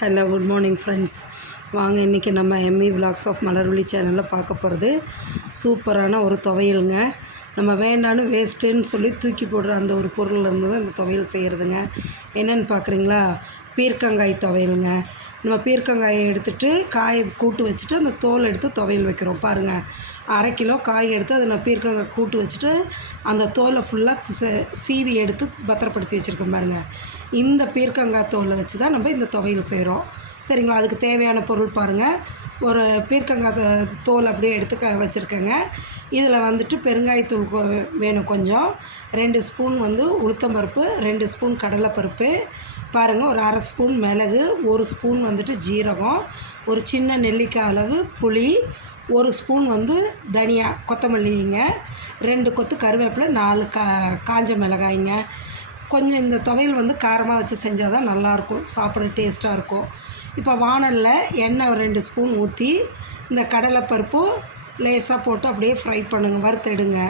Hello good morning friends வாங்க இன்றைக்கி நம்ம எம்இ விலாக்ஸ் ஆஃப் மலர்விழி சேனலில் பார்க்க போகிறது சூப்பரான ஒரு துவையலுங்க. நம்ம வேண்டான்னு வேஸ்ட்டுன்னு சொல்லி தூக்கி போடுற அந்த ஒரு பொருள் இருந்து தான் இந்த துவையல் செய்கிறதுங்க என்னென்னு பார்க்குறீங்களா பீர்க்கங்காய் துவையலுங்க. நம்ம பீர்க்கங்காயை எடுத்துகிட்டு காயை கூட்டு வச்சுட்டு அந்த தோல் எடுத்து துவையல் வைக்கிறோம். பாருங்கள் அரை கிலோ காய் எடுத்து அதை நான் பீர்க்கங்காய் கூட்டு வச்சுட்டு அந்த தோலை ஃபுல்லாக சீவி எடுத்து பத்திரப்படுத்தி வச்சுருக்கோம் பாருங்கள் இந்த பீர்க்கங்காய் தோலை வச்சு தான் நம்ம இந்த துவையல் செய்கிறோம் சரிங்களா? அதுக்கு தேவையான பொருள் பாருங்கள் ஒரு பீர்க்கங்காய் தோ- தோல் அப்படியே எடுத்து க வச்சுருக்கேங்க. இதில் வந்துட்டு பெருங்காயத்தூள் வேணும் கொஞ்சம். ரெண்டு ஸ்பூன் வந்து உளுத்தம்பருப்பு ரெண்டு ஸ்பூன் கடலைப்பருப்பு. பாருங்கள் ஒரு அரை ஸ்பூன் மிளகு ஒரு ஸ்பூன் வந்துட்டு ஜீரகம் ஒரு சின்ன நெல்லிக்காய் அளவு புளி ஒரு ஸ்பூன் வந்து தனியா கொத்தமல்லிங்க ரெண்டு கொத்து கருவேப்பிலை நாலு கா காஞ்ச மிளகாய்ங்க. கொஞ்சம் இந்த துவையல் வந்து காரமாக வச்சு செஞ்சால் தான் நல்லாயிருக்கும். சாப்பிட டேஸ்ட்டாக இருக்கும். இப்போ வானலில் எண்ணெய் ரெண்டு ஸ்பூன் ஊற்றி இந்த கடலைப்பருப்பும் லேசாக போட்டு அப்படியே ஃப்ரை பண்ணுங்கள் வறுத்தெடுங்க.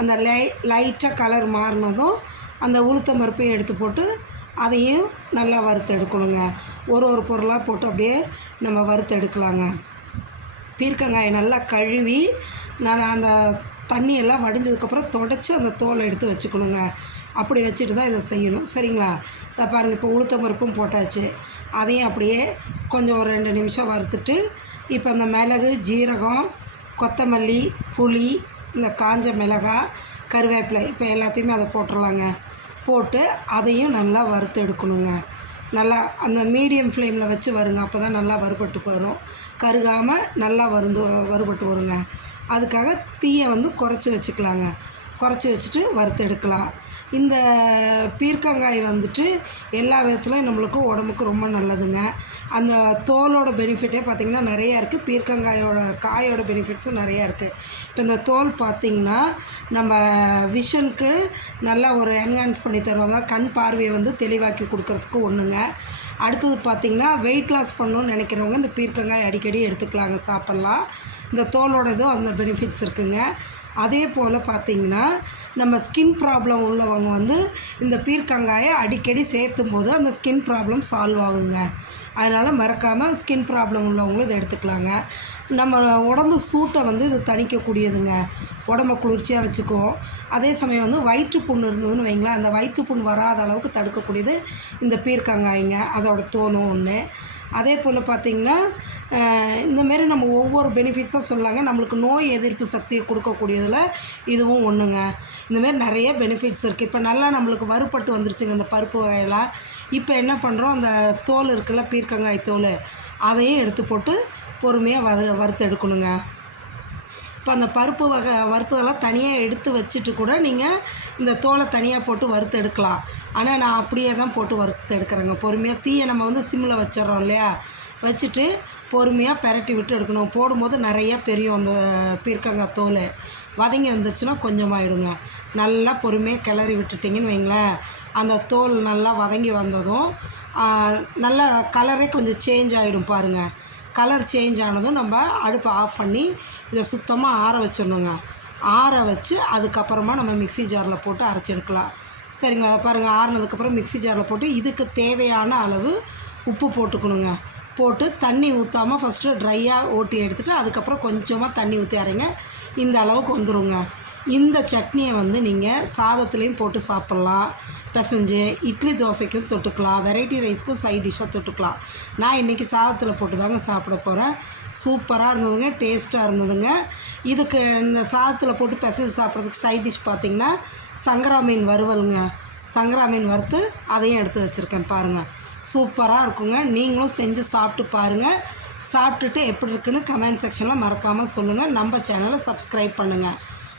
அந்த லை லைட்டாக கலர் மாறினதும் அந்த உளுத்தம் பருப்பையும் எடுத்து போட்டு அதையும் நல்லா வறுத்தெடுக்கணுங்க. ஒரு ஒரு பொருளாக போட்டு அப்படியே நம்ம வறுத்தெடுக்கலாங்க. பீர்க்கங்காயை நல்லா கழுவி நல்லா அந்த தண்ணியெல்லாம் வடிஞ்சதுக்கப்புறம் தொடச்சி அந்த தோலை எடுத்து வச்சுக்கணுங்க. அப்படி வச்சுட்டு தான் இதை செய்யணும். சரிங்களா? இதை பாருங்கள் இப்போ உளுத்தம் பருப்பும் போட்டாச்சு. அதையும் அப்படியே கொஞ்சம் ஒரு ரெண்டு நிமிஷம் வறுத்துட்டு இப்போ அந்த மிளகு ஜீரகம் கொத்தமல்லி புளி இந்த காஞ்ச மிளகாய் கருவேப்பிலை இப்போ எல்லாத்தையுமே அதை போட்டுடலாங்க போட்டு அதையும் நல்லா வறுத்து எடுக்கணுங்க. நல்லா அந்த மீடியம் ஃப்ளேமில் வச்சு வருங்க. அப்போ தான் நல்லா வறுபட்டு வரும். கருகாமல் நல்லா வருந்து வறுபட்டு வருங்க. அதுக்காக தீயை வந்து குறைச்சி வச்சுக்கலாங்க. குறைச்சி வச்சுட்டு வறுத்து எடுக்கலாம். இந்த பீர்க்கங்காய் வந்துட்டு எல்லா விதத்துலையும் நம்மளுக்கும் உடம்புக்கு ரொம்ப நல்லதுங்க. அந்த தோலோட பெனிஃபிட்டே பார்த்திங்கன்னா நிறையா இருக்குது பீர்க்கங்காயோட காயோட பெனிஃபிட்ஸும் நிறையா இருக்குது இப்போ இந்த தோல் பார்த்திங்கன்னா நம்ம விஷனுக்கு நல்லா ஒரு என்ஹான்ஸ் பண்ணி தரும் அதாவது கண் பார்வையை வந்து தெளிவாக்கி கொடுக்கறதுக்கு ஒன்றுங்க அடுத்தது பார்த்திங்கன்னா வெயிட் லாஸ் பண்ணணும்னு நினைக்கிறவங்க இந்த பீர்க்கங்காய் அடிக்கடி எடுத்துக்கலாங்க சாப்பிட்லாம். இந்த தோலோட அந்த பெனிஃபிட்ஸ் இருக்குங்க. அதே போல் பார்த்திங்கன்னா நம்ம ஸ்கின் ப்ராப்ளம் உள்ளவங்க வந்து இந்த பீர்க்கங்காயை அடிக்கடி சேர்த்தும் போது அந்த ஸ்கின் ப்ராப்ளம் சால்வ் ஆகுங்க. அதனால் மறக்காமல் ஸ்கின் ப்ராப்ளம் உள்ளவங்களும் இதை எடுத்துக்கலாங்க. நம்ம உடம்பு சூட்டை வந்து இது தணிக்கக்கூடியதுங்க. உடம்ப குளிர்ச்சியாக வச்சுக்குவோம். அதே சமயம் வந்து வயிற்று புண் இருந்ததுன்னு வைங்களேன் அந்த வயிற்று புண் வராத அளவுக்கு தடுக்கக்கூடியது இந்த பீர்க்கங்காய்ங்க. அதோட தோணும் ஒன்று அதே போல் பார்த்திங்கன்னா இந்தமாரி நம்ம ஒவ்வொரு பெனிஃபிட்ஸாக சொல்லாங்க. நம்மளுக்கு நோய் எதிர்ப்பு சக்தியை கொடுக்கக்கூடியதில் இதுவும் ஒன்றுங்க இந்தமாரி நிறைய பெனிஃபிட்ஸ் இருக்குது இப்போ நல்லா நம்மளுக்கு வறுபட்டு வந்துருச்சுங்க இந்த பருப்பு வகையெல்லாம். இப்போ என்ன பண்ணுறோம் அந்த தோல் இருக்குல்ல பீர்க்கங்காய் தோல் அதையும் எடுத்து போட்டு பொறுமையாக வறு வறுத்து எடுக்கணுங்க. இப்போ அந்த பருப்பு வகை வறுத்ததெல்லாம் தனியாக எடுத்து வச்சுட்டு கூட நீங்கள் இந்த தோலை தனியாக போட்டு வறுத்து எடுக்கலாம். ஆனால் நான் அப்படியே தான் போட்டு வறுத்து எடுக்கிறேங்க. பொறுமையாக தீயை நம்ம வந்து சிம்மில் வச்சிடறோம் இல்லையா? வச்சுட்டு பொறுமையாக பெரட்டி விட்டு எடுக்கணும். போடும்போது நிறையா தெரியும் அந்த பீர்க்கங்காய் தோல். வதங்கி வந்துச்சுன்னா கொஞ்சமாகிடுங்க நல்லா பொறுமையாக கிளறி விட்டுட்டிங்கன்னு வைங்களேன். அந்த தோல் நல்லா வதங்கி வந்ததும் நல்லா கலரே கொஞ்சம் சேஞ்ச் ஆகிடும் பாருங்கள் கலர் சேஞ்ச் ஆனதும் நம்ம அடுப்பை ஆஃப் பண்ணி இதை சுத்தமாக ஆற வச்சிடணுங்க. ஆற வச்சு அதுக்கப்புறமா நம்ம மிக்ஸி ஜாரில் போட்டு அரைச்சி எடுக்கலாம். சரிங்களா? அதை பாருங்கள் ஆறுனதுக்கப்புறம் மிக்ஸி ஜாரில் போட்டு இதுக்கு தேவையான அளவு உப்பு போட்டுக்கணுங்க. போட்டு தண்ணி ஊற்றாமல் ஃபஸ்ட்டு ட்ரையாக ஓட்டி எடுத்துகிட்டு அதுக்கப்புறம் கொஞ்சமாக தண்ணி ஊற்றி அரைங்க. இந்த அளவுக்கு வந்துருங்க. இந்த சட்னியை வந்து நீங்கள் சாதத்துலேயும் போட்டு சாப்பிட்லாம். பிசைஞ்சு இட்லி தோசைக்கும் தொட்டுக்கலாம். வெரைட்டி ரைஸ்க்கும் சைட் டிஷ்ஷாக தொட்டுக்கலாம். நான் இன்றைக்கி சாதத்தில் போட்டு தாங்க சாப்பிட போகிறேன் சூப்பராக இருந்ததுங்க டேஸ்ட்டாக இருந்ததுங்க. இதுக்கு இந்த சாதத்தில் போட்டு பிசைஞ்சு சாப்பிட்றதுக்கு சைட் டிஷ் பார்த்திங்கன்னா சங்கரா மீன் வறுவலுங்க. சங்கரா மீன் வறுத்து அதையும் எடுத்து வச்சுருக்கேன் பாருங்கள் சூப்பராக இருக்குங்க. நீங்களும் செஞ்சு சாப்பிட்டு பாருங்கள் சாப்பிட்டுட்டு எப்படி இருக்குன்னு கமெண்ட் செக்ஷனில் மறக்காமல் சொல்லுங்கள் நம்ம சேனலை சப்ஸ்கிரைப் பண்ணுங்கள்